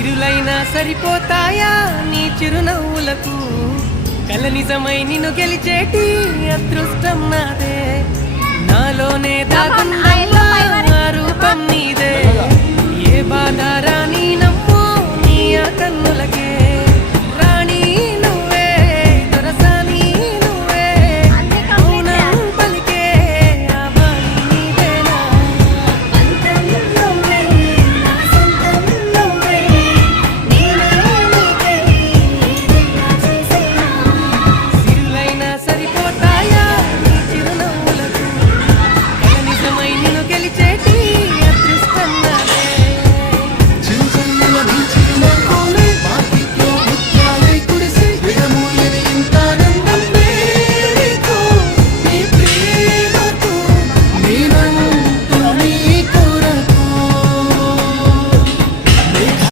ఇరులైనా సరిపోతాయా నీ చిరునవ్వులకు కల నిజమై నిన్ను గెలిచేటి అదృష్టం నాదే నాలోనే దాగున్న రూపం నీదే ఏ బాధ రాని